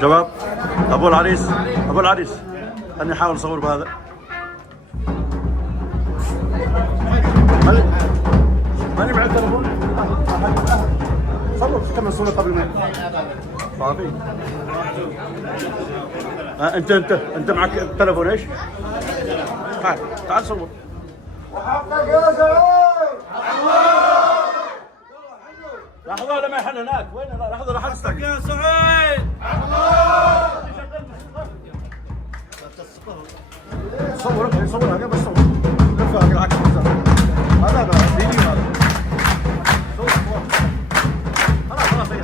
شباب، ابو العريس ابو العريس، خليني احاول اصور بهذا. ماني معي التليفون. صور كم صورة قبل ما صافي. انت معك التليفون ايش؟ تعال صور. وحقك يا سعيد. لحظة لما يحل هناك، وين لحظة راح حقك يا سعيد. صورها قبل صور. لفها بالعكس. هذا بقى فيديو هذا. صور خلاص هي.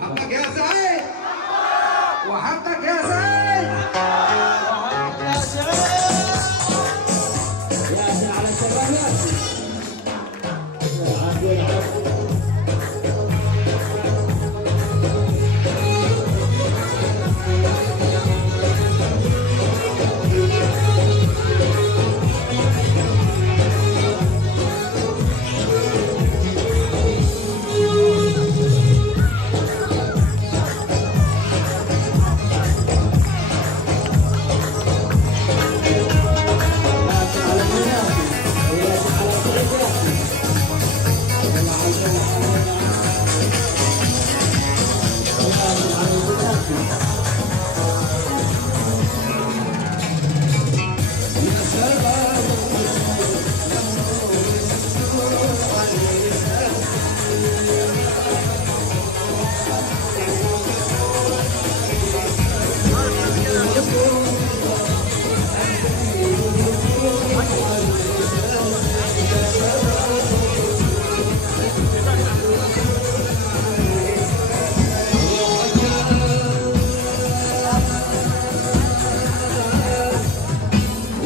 حقك يا سعيد وحقك يا سعيد يا سعيد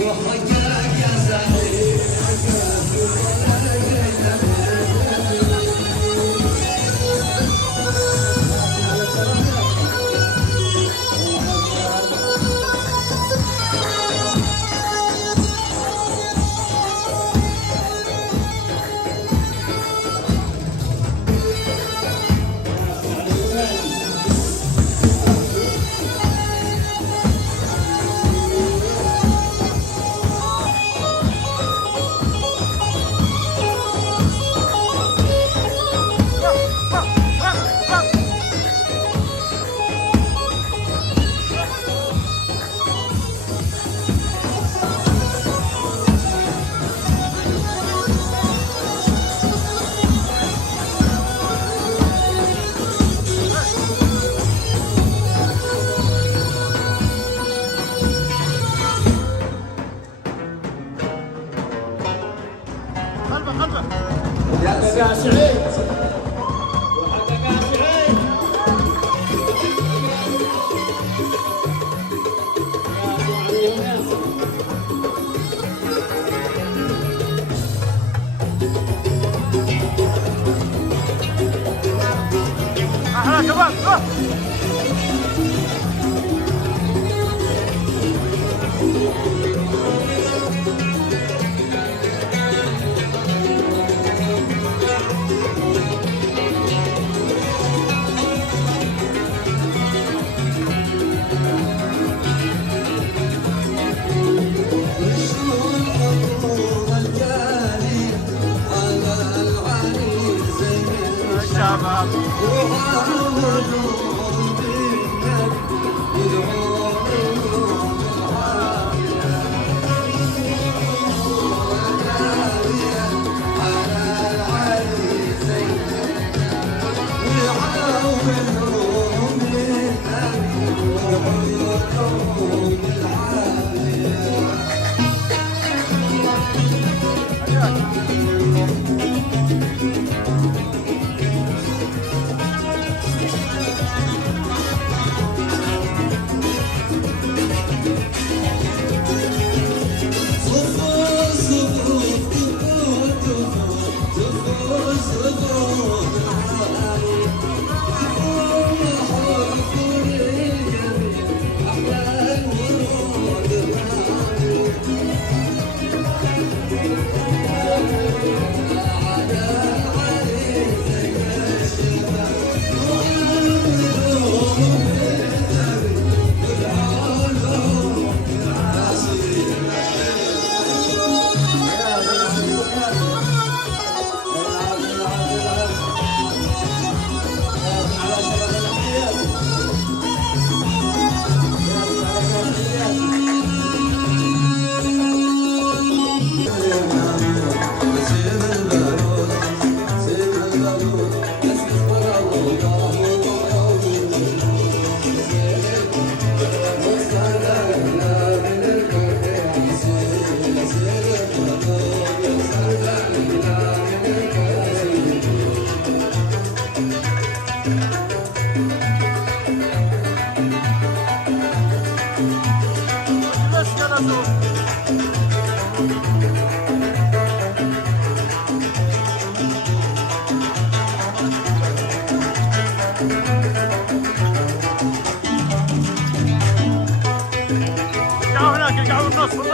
وحقك يا سعيد أهلا كمان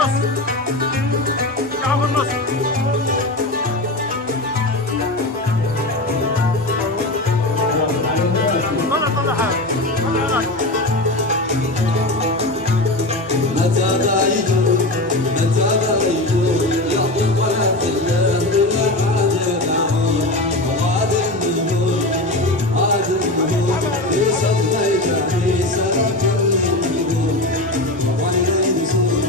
النص يلعب النص. طلع حاجة طلع هناك. متى دايدون متى دايدون يعطيك ولا تله ولا عاد معون وعاد النمور عاد النمور يسد ليك يسد كل النمور وعلى يسور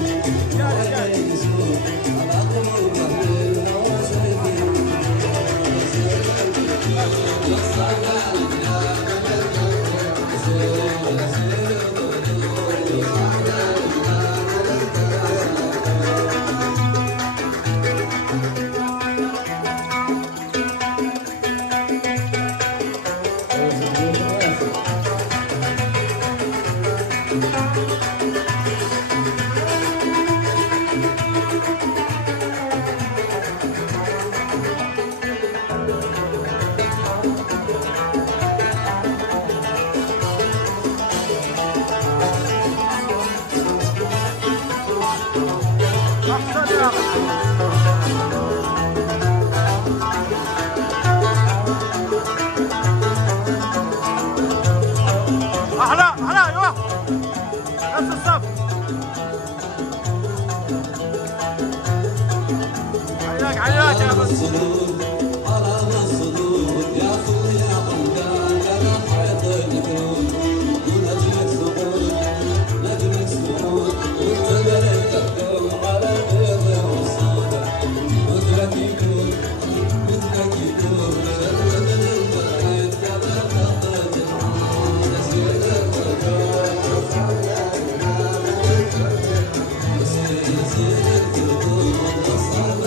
وعلى يسور الأقمر بهل النواسير أحسن يا أخي. أحلى أحلى أيوه نفس الصف. عياك يا بس. الصدور حرام الصدور يا خذ يا قلبان انا حيط الكون ونجمك سعود نجمك سعود وانت بلد الكون على البيض والصودا مثلك يكون مثلك يكون شرد للمحيط كما تقد العون نسيت الرجال نسيت الكون وصعب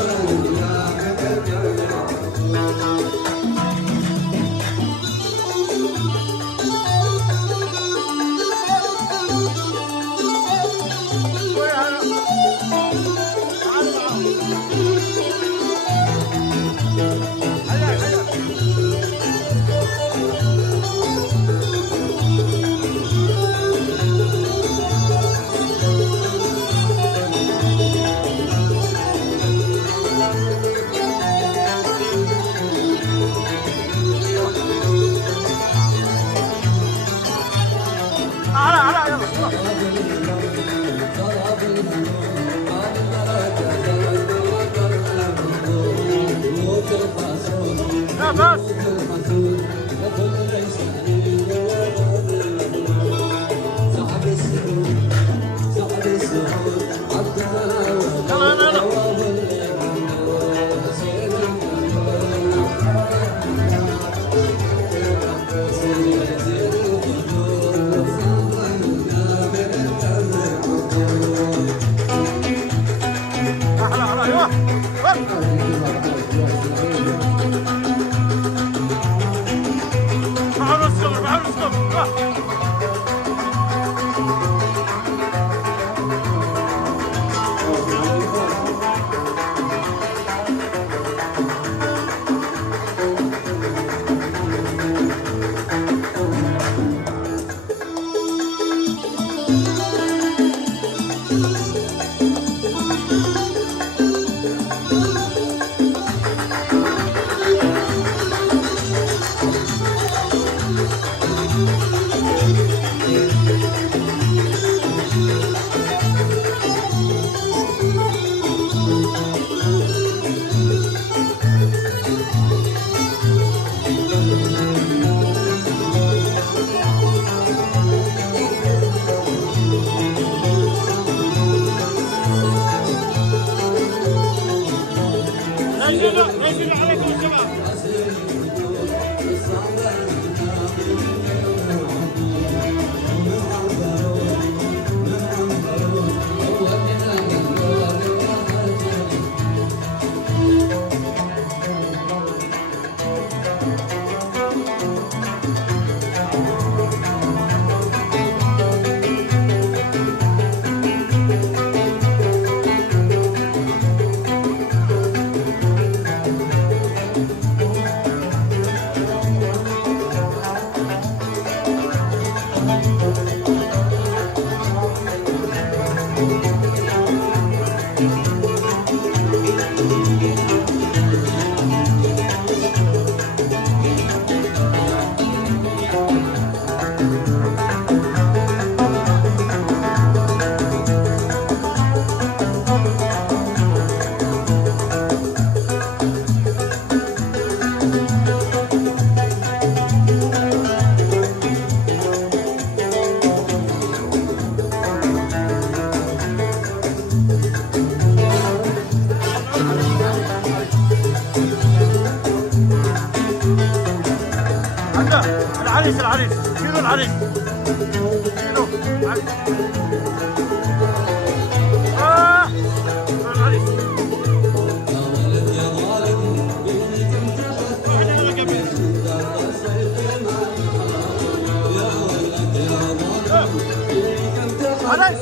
عليك.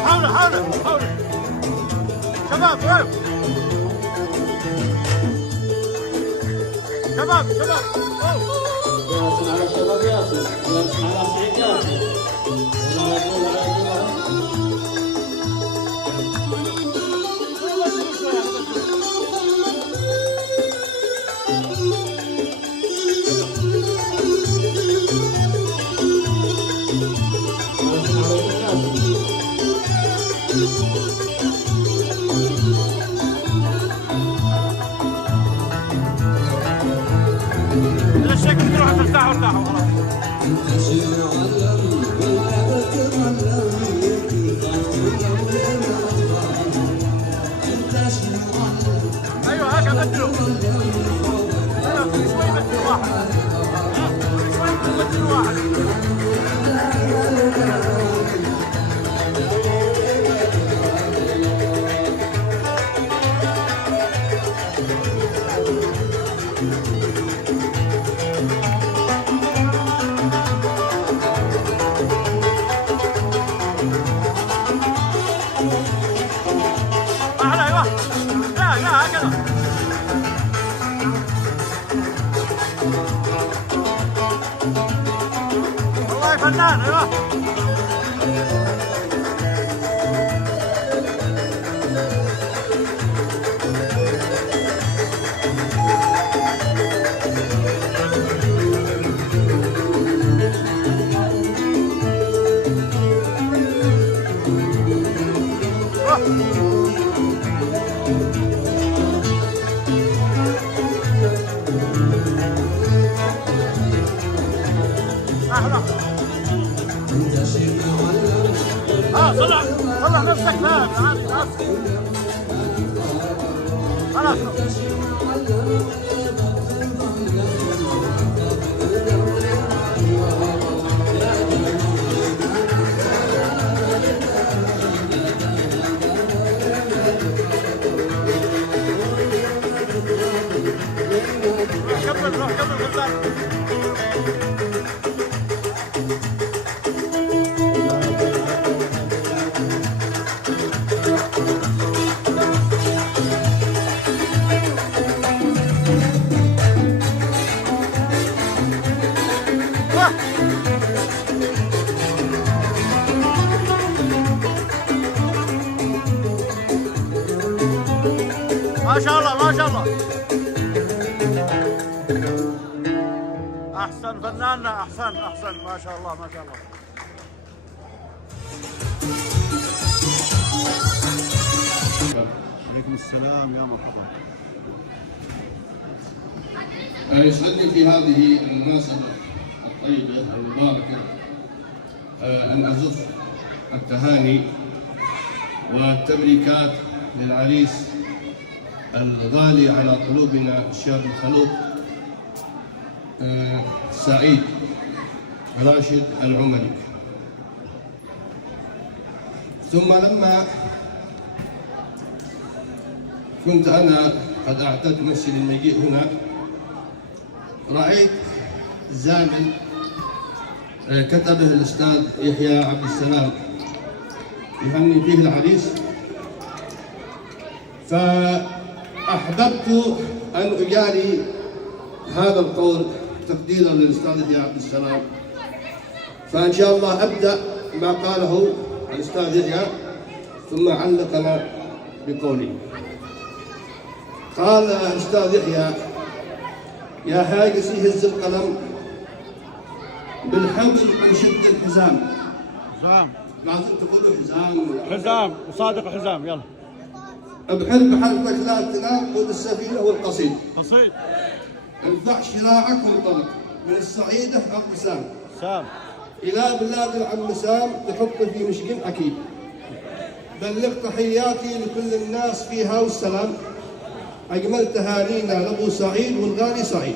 حاول شباب وقف شباب على الشباب ياسر، على سعيد ياسر. الشكل تروحوا ترتاحوا خلاص. ايوه هكذا بدلوا. ايوه كل شوي بدلوا واحد. كل شوي بدلوا واحد. والله فنان ايوه. صلح نفسك خلاص. روح كمل غزال. ما شاء الله ما شاء الله. احسن فناننا احسن ما شاء الله ما شاء الله. عليكم السلام يا مرحبا. يسعدني في هذه المناسبة الطيبة المباركة أن أزف التهاني والتبريكات للعريس الغالي على قلوبنا الشاب الخلوق سعيد راشد العمري. ثم لما كنت أنا قد أعتدت نفسي للمجيء هنا، رأيت زامن كتبه الأستاذ يحيى عبد السلام يهني فيه العريس، فأحببت أن أجاري هذا القول تقديرا للأستاذ يحيى عبد السلام. فإن شاء الله أبدأ ما قاله الأستاذ يحيى ثم علقنا بقولي. قال الأستاذ يحيى: يا هاجس يهز القلم بالحبل نشد الحزام. حزام. لازم تقولوا حزام. حزام وصادق حزام يلا. بحلم بحلقك لا تنام خذ السفينة والقصيد. قصيد. انفع شراعك وانطلق من الصعيدة أو سام. سام. إلى بلاد العم سام تحط في مشقن أكيد. بلغ تحياتي لكل الناس فيها والسلام. أجمل تهانينا لأبو سعيد والغالي سعيد.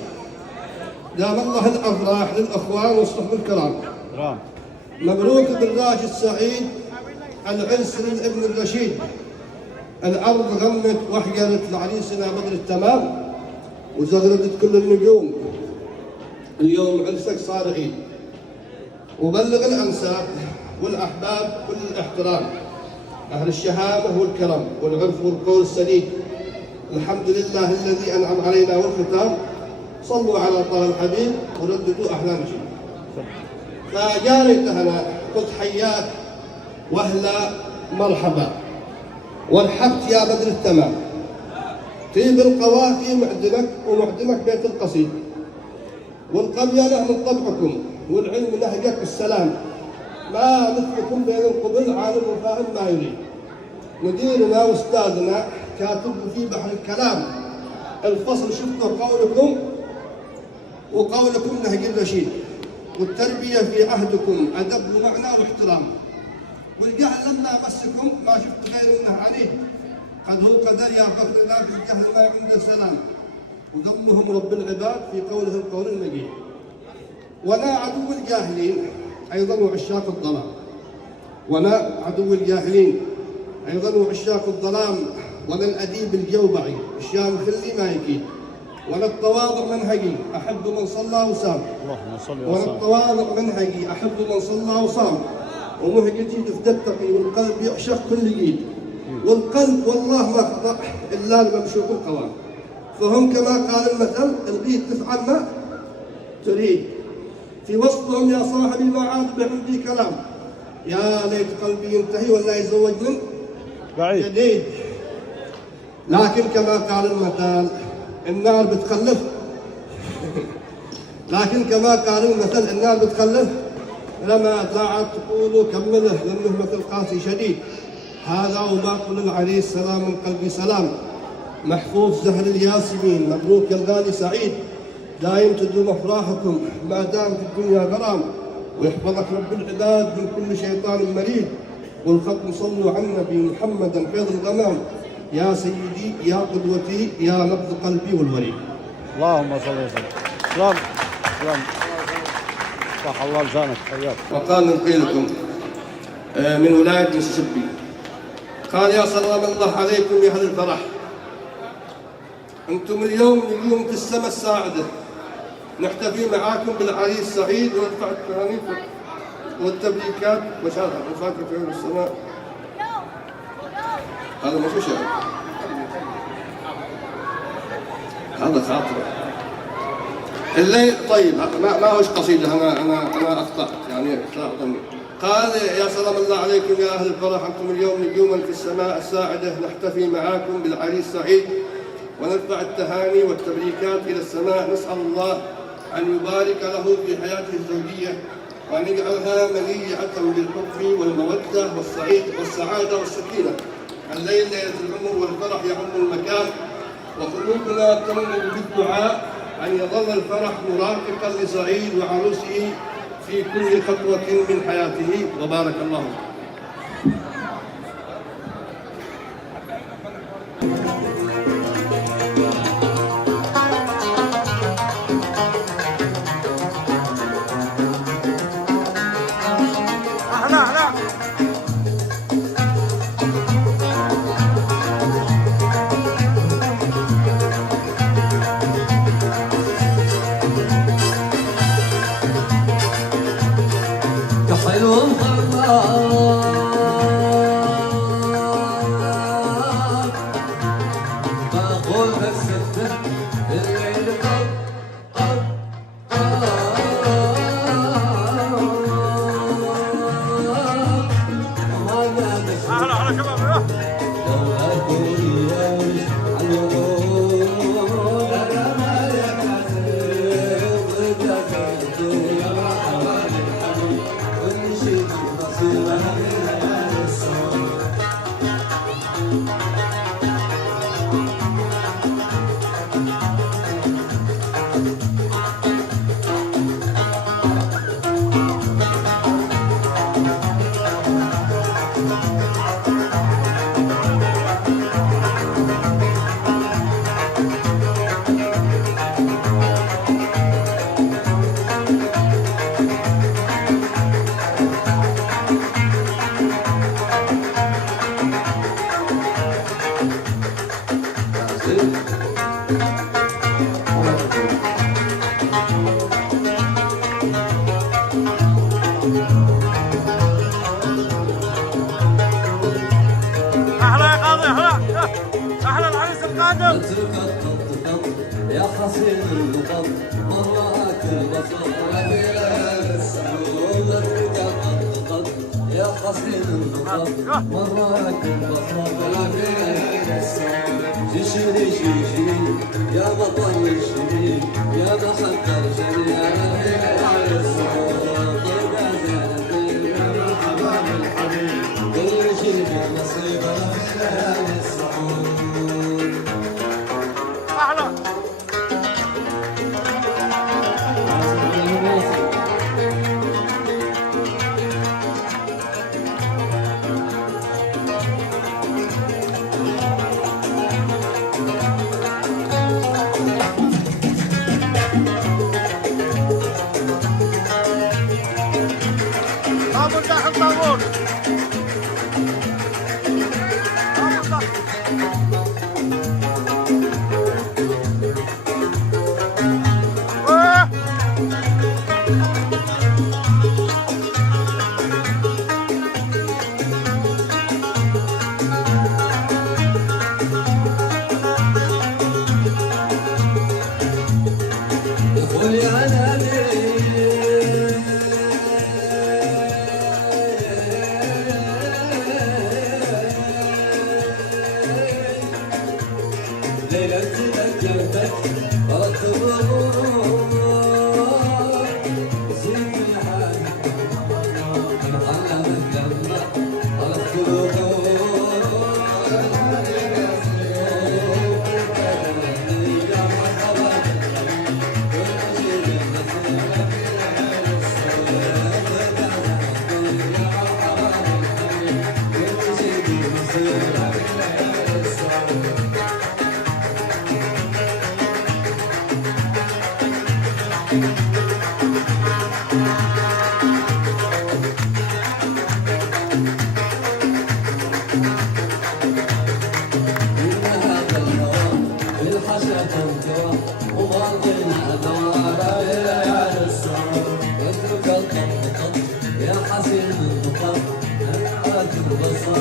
دام الله الأفراح للأخوان والصحب الكرام. مبروك بالراشد سعيد العرس للابن الرشيد. الأرض غمت وحجرت لعريسنا بدر التمام وزغردت كل النجوم. اليوم عرسك صار عيد. وبلغ الأنساب والأحباب كل الاحترام. أهل الشهامة والكرم والعرف والقول السديد. الحمد لله الذي أنعم علينا والختام. صلوا على طه الحبيب ورددوا أحلام جيل. فجاري تهنا قد حياك وأهلا مرحبا. والحقت يا بدر التمام. طيب القوافي معدمك ومعدمك بيت القصيد. والقبيلة من طبعكم والعلم نهجك بالسلام. ما مثلكم بين القبل عالم وفاهم ما يريد. مديرنا واستاذنا كاتب في بحر الكلام. الفصل شفتوا قولكم وقولكم نهج الرشيد. والتربية في عهدكم أدب ومعنى واحترام. والجهل لما مسكم ما شفت غير انه عليه. قد هو قدر يا فخر ذاك الجهل ما عنده سلام. وذمهم رب العباد في قوله القول المجيد. ولا عدو الجاهلين ايضا وعشاق الظلام. ولا عدو الجاهلين ايضا وعشاق الظلام. ولا الاديب الجوبعي الشام خلي ما يكيد. ولا التواضع منهجي احب من صلى وصام. اللهم صل وسلم. ولا التواضع منهجي احب من صلى وصام. ومهجتي تفتقي والقلب يعشق كل جيد. والقلب والله ما خطأ الا الممشوق القوام. فهم كما قال المثل الغيث تفعل ما تريد. في وسطهم يا صاحبي ما عاد بعندي كلام. يا ليت قلبي ينتهي ولا يزوج من بعيد جديد. لكن كما قال المثل النار بتخلف. لكن كما قال المثل النار بتخلف. لما دعت تقولوا كمله للنهمة القاسي شديد. هذا وباقل العريس سلام من قلبي سلام. محفوظ زهر الياسمين مبروك يا الغالي سعيد. دايم تدوم افراحكم ما دام في الدنيا غرام. ويحفظك رب العباد من كل شيطان مريد. والختم صلوا على النبي محمدا فيض الغمام. يا سيدي يا قدوتي يا نبض قلبي والوريد. اللهم صل وسلم. سلام سلام. صح الله لسانك حياك. وقال ننقل لكم من ولاية ميسيسيبي. قال يا سلام الله عليكم يا أهل الفرح. أنتم اليوم نجوم في السماء الساعدة. نحتفي معاكم بالعريس سعيد وندفع التهاني والتبريكات وشارع وفاكهة عيون السماء. هذا مو شعر. هذا خاطر. الليل طيب ما هوش قصيدة. أنا أخطأت يعني أخطأت. قال يا سلام الله عليكم يا أهل الفرح. أنتم اليوم نجوما في السماء الساعدة. نحتفي معاكم بالعريس سعيد ونرفع التهاني والتبريكات إلى السماء. نسأل الله أن يبارك له في حياته الزوجية وأن يجعلها مليئة بالحب والمودة والسعادة والسكينة. الليل ليلة العمر والفرح يعم المكان. وقلوبنا تنمو بالدعاء أن يظل الفرح مرافقا لسعيد وعروسه في كل خطوة من حياته. وبارك الله فيكم. حسين النقط مرة البصرة بلا شيشيني شيشين يا بطل الشريك يا محضر شريعة على الصوت طيب يا زين يا مرحبا بالحبيب كل شيء بنصيبه خلال الصعود احلى طابور داخل طابور طابور داخل ادخل يا نادي ليلة تذكرتك رتب الروح زين الحال علمك لما عرفت يا حسين النقط أنت البصر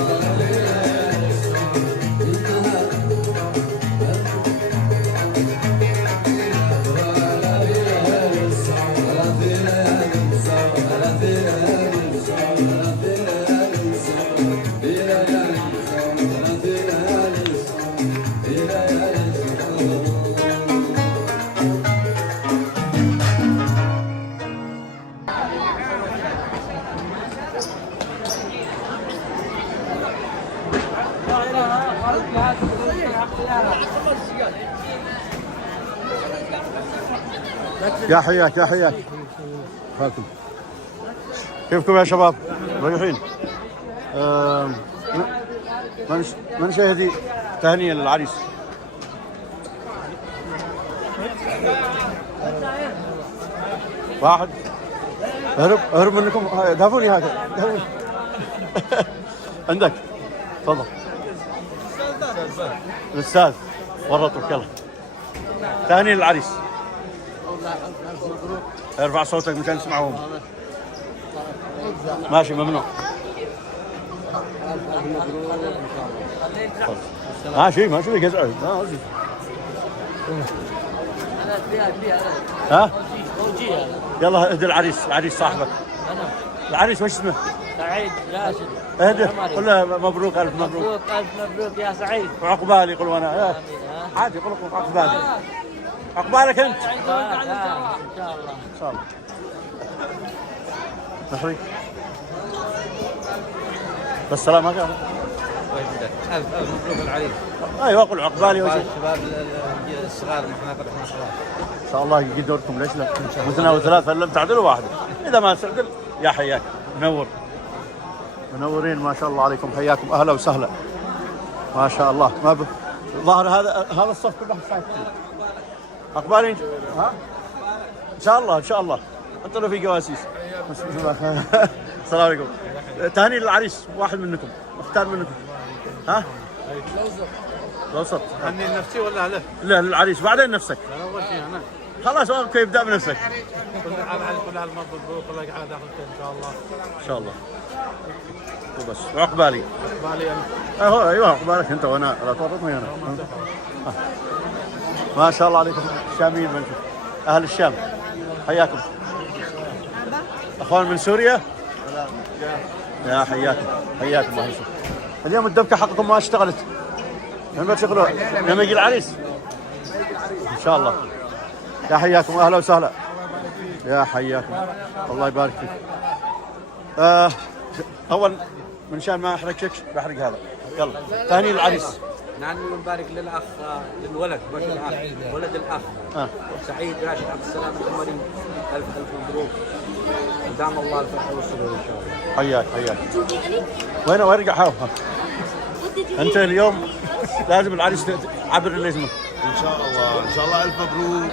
يا حياك يا حياك. خالكم كيفكم يا شباب؟ رايحين من شاهدي تهنئة للعريس. واحد اهرب منكم، دافوني هذا دافوني. عندك تفضل الاستاذ ورطك. يلا تهنئة للعريس، ارفع صوتك مشان تسمعهم. ماشي ممنوع. ماشي ماشي يقزعل. ها يلا اهدي العريس، العريس صاحبك. العريس وش اسمه؟ سعيد راشد. اهدي قل له مبروك، الف مبروك. مبروك الف مبروك يا سعيد. وعقبالي قولوا انا عادي، قول لكم عقبالي. عقبالك انت. ان شاء الله ان شاء الله. نحري بالسلامة. الله يسعدك. الف مبروك العريس. ايوه قول عقبالي وجه الشباب الصغار اللي احنا فتحنا مشروع. ان شاء الله يقدركم. ليش لا؟ مثنى وثلاثة لم تعدلوا واحدة، اذا ما تعدل يا حياك. منور منورين ما شاء الله عليكم. حياكم اهلا وسهلا ما شاء الله. ما ظهر هذا الصف كله ساكت. عقبالي ها ان شاء الله ان شاء الله. انت لو في جواسيس. السلام عليكم. تهاني للعريس، واحد منكم اختار منكم. ها الوسط. هني لنفسي ولا له؟ لا للعريس بعدين نفسك. انا اول شيء انا خلاص اوكي ابدا بنفسك. كل هالمبروك الله يقعد اخذته ان شاء الله. ان شاء الله وبس. وعقبالي بالي انا. ايوه عقبالك انت وانا، لا تورطني انا. ما شاء الله عليكم الشاميين بنشوف اهل الشام. حياكم اخوان من سوريا. يا حياكم حياكم الله يسلمك. اليوم الدبكه حقكم ما اشتغلت. لما تشغلوا لما يجي العريس ان شاء الله. يا حياكم اهلا وسهلا. يا حياكم الله يبارك فيك. اول من شان ما احرقك بحرق هذا. يلا تهني العريس. نحن نبارك للاخ للولد ولد الاخ سعيد راشد عبد السلام القمري. الف مبروك ودام الله الفرح والسرور ان شاء الله. حياك حياك. وين ارجع هاو انت اليوم لازم العريس عبر الاسم. ان شاء الله ان شاء الله الف مبروك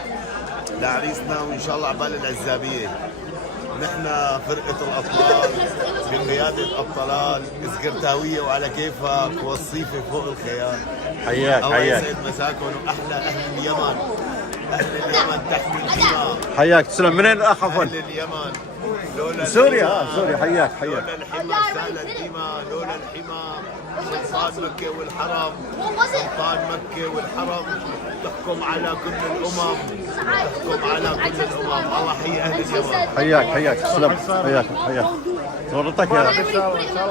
لعريسنا وان شاء الله عبال العزابيه. نحن فرقه الاطلال بقياده الطلال اسكرتاويه وعلى كيفك والصيفه فوق الخيال. حياك الله حياك. يسعد مساكم واحلى اهل اليمن. اهل اليمن تحمي الحمى. حياك تسلم. منين الاخ عفوا؟ اهل اليمن لولا سوريا سوريا. حياك حياك. لولا الحمى سالت الدماء. لولا الحمى سلطان مكه والحرم. سلطان مكه والحرم تحكم على كل الامم. تحكم على كل الامم. الله حي اهل اليمن. حياك حياك تسلم. حياك حياك. نورتك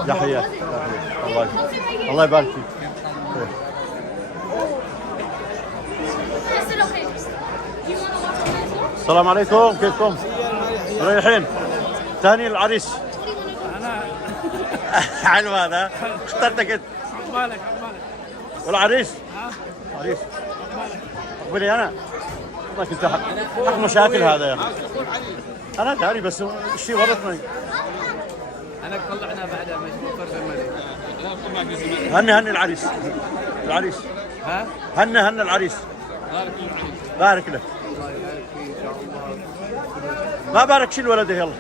يا حياك. الله يبارك فيك. السلام عليكم كيفكم؟ رايحين ثاني العريس. حلو هذا اخترتك انت. عقبالك والعريس؟ عريس قبلي انا. والله كنت حق مشاكل هذا يا اخي. انا داري بس الشيء ورطني. انا طلعنا بعدها مجموع فرد الملك. هني العريس. العريس هني العريس. بارك لك. ما بارك شيل ولده يلا.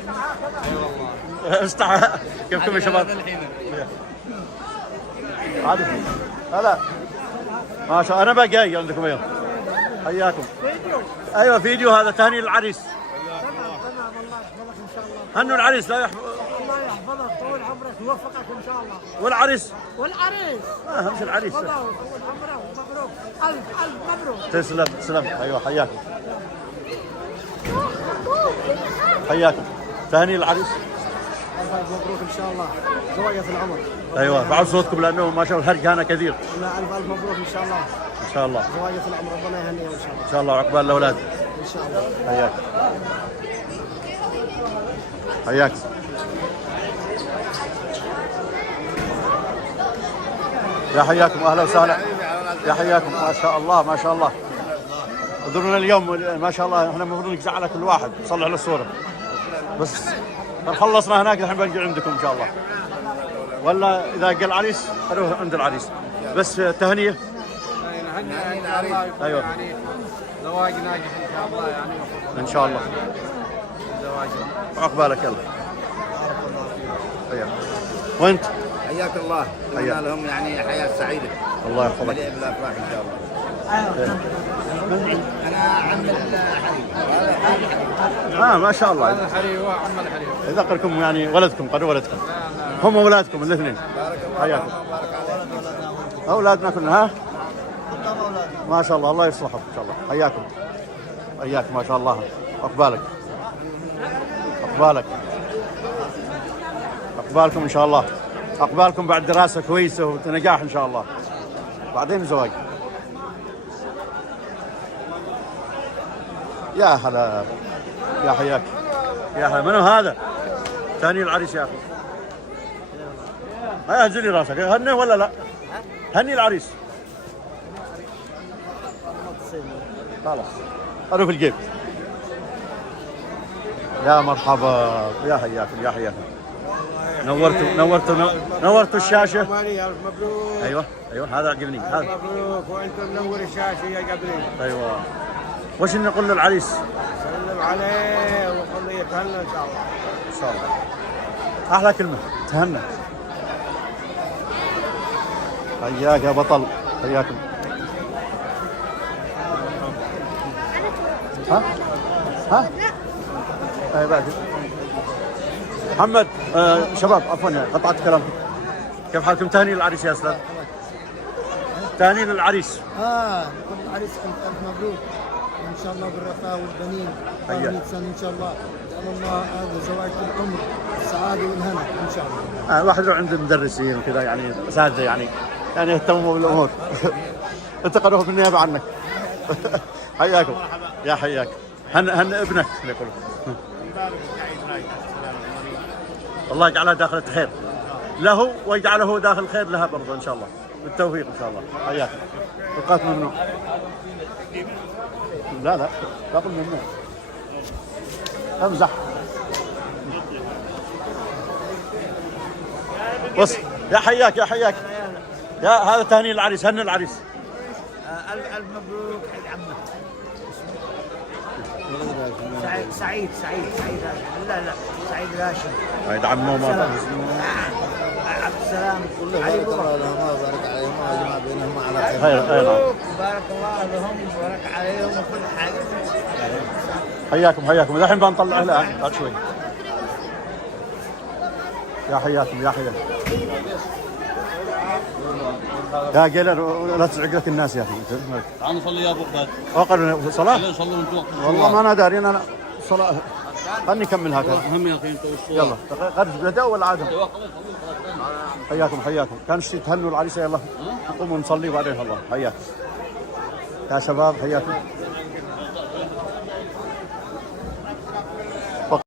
استحى. كيفكم يا شباب؟ هلا ما شاء الله. انا بقى عندكم اليوم. حياكم. ايوه فيديو هذا تهني للعريس. هنوا العريس. لا الله يحفظك طول عمرك ويوفقك ان شاء الله. والعريس والعريس مش العريس. طول عمرك مبروك. الف مبروك. تسلم تسلم. ايوه حياكم حياكم. تهني العريس. الف مبروك ان شاء الله. زواجه في العمر. ايوه بعد صوتكم لانه ما شاء الله الحرق هنا كثير. لا الف مبروك ان شاء الله. ان شاء الله. زواجه في العمر ربنا يهنيه ان شاء الله. ان شاء الله عقبال الاولاد. ان شاء الله. حياك حياك. يا حياكم اهلا وسهلا. يا حياكم ما شاء الله ما شاء الله. اعذرونا اليوم ما شاء الله احنا المفروض نقزع على كل واحد نصلح له الصوره بس خلصنا هناك الحين بنجي عندكم ان شاء الله. ولا اذا قال العريس اروح عند العريس. بس تهنيه. ايوه يعني زواج ناجح ان شاء الله يعني. ان شاء الله. زواج عقبالك يلا. حياك. وانت؟ حياك الله. اتمنى لهم يعني حياه سعيده. الله يحفظك. مليئه بالافراح ان شاء الله. انا عم الحريم. ما شاء الله. الحريم وعم الحريم. ذكركم يعني ولدكم قالوا ولدكم. هم اولادكم الاثنين. حياكم. اولادنا كلنا ها؟ ما شاء الله. الله يصلحكم ان شاء الله. حياكم. حياك ما شاء الله. عقبالك. عقبالك. عقبالكم ان شاء الله. عقبالكم بعد دراسه كويسه ونجاح ان شاء الله. بعدين زواج. يا هلا. يا حياك. يا هلا. منو هذا؟ ثاني العريس يا اخي. هيا هز لي راسك. هني ولا لا؟ هني العريس. خلاص. انا في الجيب. يا مرحبا. يا حياكم يا حياكم. نورتوا الشاشه. مبروك. ايوه هذا عجبني هذا. مبروك وانت منور الشاشه يا قبلي. ايوه. وش نقول للعريس؟ سلم عليه وقل له يتهنى ان شاء الله. ان شاء الله. احلى كلمه تهنى. حياك يا بطل. حياكم. ها اي بعد محمد. شباب عفوا قطعت كلامكم. كيف حالكم؟ تهني للعريس يا استاذ. تهني للعريس. كل عريس الف مبروك ان شاء الله بالرفاه والبنين. 100 سنه ان شاء الله. نسال الله هذا زواج العمر السعاده والهنا ان شاء الله. شاء الله. الواحد يروح عند المدرسين وكذا يعني اساتذه يعني يهتموا بالامور. انتقلوا بالنيابه عنك. حياكم يا حياك. هن ابنك يقولوا. الله يجعلها داخل خير له ويجعله داخل خير لها برضه ان شاء الله. بالتوفيق ان شاء الله. حياك. اوقات ممنوع. لا باقي ممنوع. امزح. بص يا حياك يا حياك. يا هذا تهنئ العريس. هن العريس. الف مبروك عيد عمك. سعيد هاشم. لا سعيد هاشم. عيد عمه ما عبد السلام علي بابا. بارك عليهم وجمع بينهم على خير. خير. بارك الله لهم وبارك عليهم وكل حاجه. حياكم الحين بنطلع لها بعد شوي. يا حياكم يا جيلر لا تزعج لك الناس يا اخي. تعال نصلي يا ابو بغداد. وقر صلاة؟ نصلي ونتوقف. والله ما انا داري انا صلاة. خلني اكمل هكذا. مهم يا اخي انت والصور. يلا غرج بدا ولا عادم؟ حياكم. كان تهنوا العريس. يلا نقوم ونصلي وبعدين الله. حياك يا شباب. حياكم.